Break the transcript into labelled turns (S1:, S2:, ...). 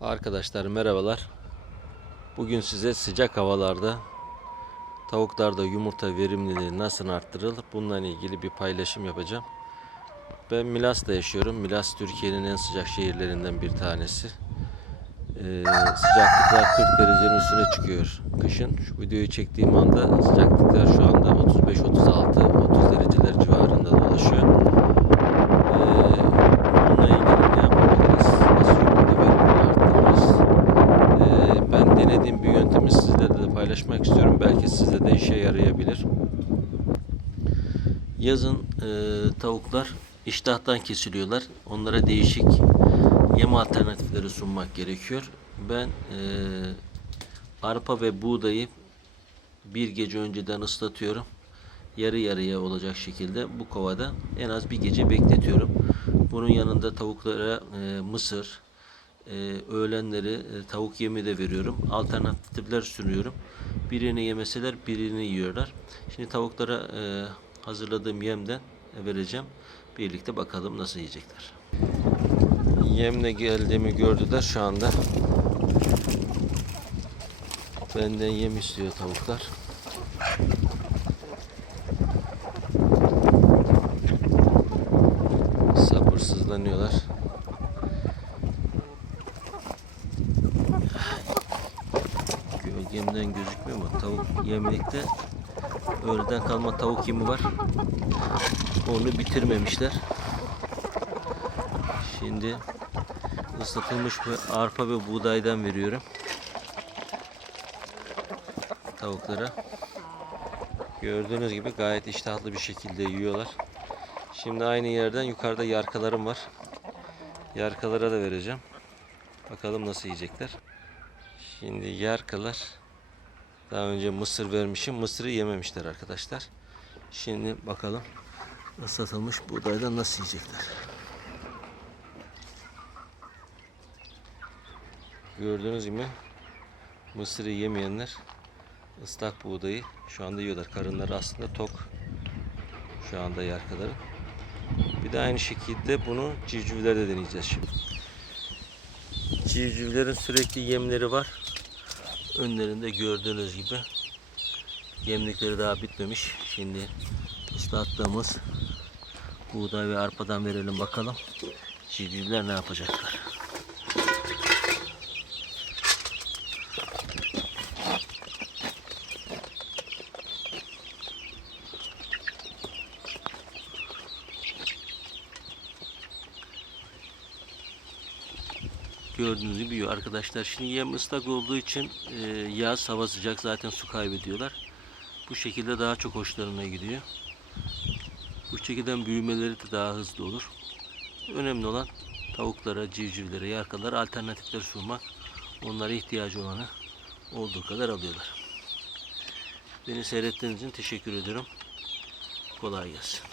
S1: Arkadaşlar merhabalar. Bugün size sıcak havalarda tavuklarda yumurta verimliliği nasıl arttırılır bununla ilgili bir paylaşım yapacağım. Ben Milas'ta yaşıyorum. Milas Türkiye'nin en sıcak şehirlerinden bir tanesi. Ee, sıcaklıklar 40 derecenin üstüne çıkıyor kışın. Şu videoyu çektiğim anda sıcaklıklar şu anda 35-36-30 dereceler civarında dolaşıyor. Ee, bununla ilgili ne yapabiliriz? Nasıl yumurta verimini arttırırız? Ee, ben denediğim bir yöntemi sizlerle de paylaşmak istiyorum. Belki sizde de işe yarayabilir. Yazın e, tavuklar iştahtan kesiliyorlar. Onlara değişik yem alternatifleri sunmak gerekiyor. Ben e, arpa ve buğdayı bir gece önceden ıslatıyorum. Yarı yarıya olacak şekilde bu kovada en az bir gece bekletiyorum. Bunun yanında tavuklara e, mısır, e, öğlenleri e, tavuk yemi de veriyorum. Alternatifler sunuyorum. Birini yemeseler birini yiyorlar. Şimdi tavuklara e, hazırladığım yemden vereceğim. Birlikte bakalım nasıl yiyecekler. Yemle geldiğimi gördüler şu anda. Benden yem istiyor tavuklar. Sabırsızlanıyorlar. Gölgemden gözükmüyor mu? Tavuk yemlikte öğleden kalma tavuk yemi var. Onu bitirmemişler. Şimdi ıslatılmış arpa ve buğdaydan veriyorum. Tavuklara. Gördüğünüz gibi gayet iştahlı bir şekilde yiyorlar. Şimdi aynı yerden yukarıda yarkalarım var. Yarkalara da vereceğim. Bakalım nasıl yiyecekler. Şimdi yarkalar daha önce mısır vermişim. Mısırı yememişler arkadaşlar. Şimdi bakalım ıslatılmış buğdaydan nasıl yiyecekler. Gördüğünüz gibi mısırı yemeyenler ıslak buğdayı şu anda yiyorlar. Karınları aslında tok. Şu anda yarkaları. Bir de aynı şekilde bunu civcivlerde deneyeceğiz şimdi. Civcivlerin sürekli yemleri var. Önlerinde gördüğünüz gibi yemlikleri daha bitmemiş. Şimdi ıslattığımız buğday ve arpadan verelim bakalım. Civcivler ne yapacaklar? Gördüğünüz gibi yiyor arkadaşlar. Şimdi yem ıslak olduğu için e, yaz hava sıcak zaten su kaybediyorlar. Bu şekilde daha çok hoşlarına gidiyor. Bu şekilde büyümeleri de daha hızlı olur. Önemli olan tavuklara, civcivlere, yarkalara alternatifler sunmak. Onlara ihtiyacı olanı olduğu kadar alıyorlar. Beni seyrettiğiniz için teşekkür ediyorum. Kolay gelsin.